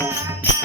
Música